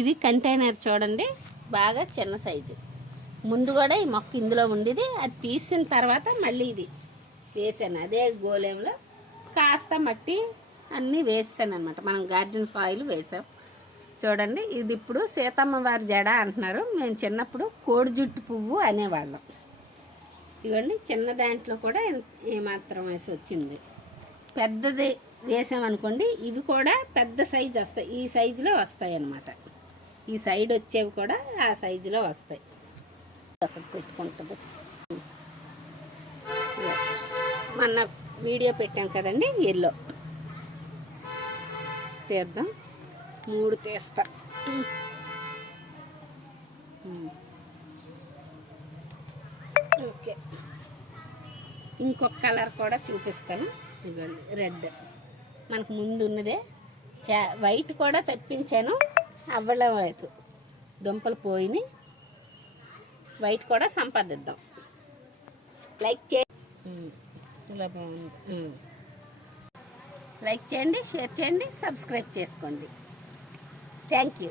ఇది కంటైనర్ చూడండి, బాగా చిన్న సైజు. ముందు కూడా ఈ మొక్క ఇందులో ఉండేది, అది తీసిన తర్వాత మళ్ళీ ఇది వేసాను. అదే గోళంలో కాస్త మట్టి అన్నీ వేసాను అనమాట. మనం గార్డెన్ సాయిల్ వేసాం. చూడండి, ఇది ఇప్పుడు సీతమ్మ వారి జడ అంటున్నారు. మేము చిన్నప్పుడు కోడి జుట్టు పువ్వు అనేవాళ్ళం. ఇదిగోండి, చిన్న దాంట్లో కూడా ఏమాత్రం వేసి వచ్చింది. పెద్దది వేసామనుకోండి, ఇవి కూడా పెద్ద సైజు వస్తాయి. ఈ సైజులో వస్తాయి అన్నమాట. ఈ సైడ్ వచ్చేవి కూడా ఆ సైజులో వస్తాయి. అక్కడ పెట్టుకుంటుంది. మొన్న వీడియో పెట్టాం కదండి, ఎల్లో తీద్దాం. 3 తీస్తా. ఓకే, ఇంకొక కలర్ కూడా చూపిస్తాను. ఇదిగోండి, రెడ్. మనకు ముందు ఉన్నదే వైట్ కూడా తెప్పించాను, అవ్వలేదు. దుంపలు పోయినాయి. వైట్ కూడా సంపాదిద్దాం. లైక్ ఇలా బాగుంది. లైక్ చేయండి, షేర్ చేయండి, సబ్స్క్రైబ్ చేసుకోండి. Thank you.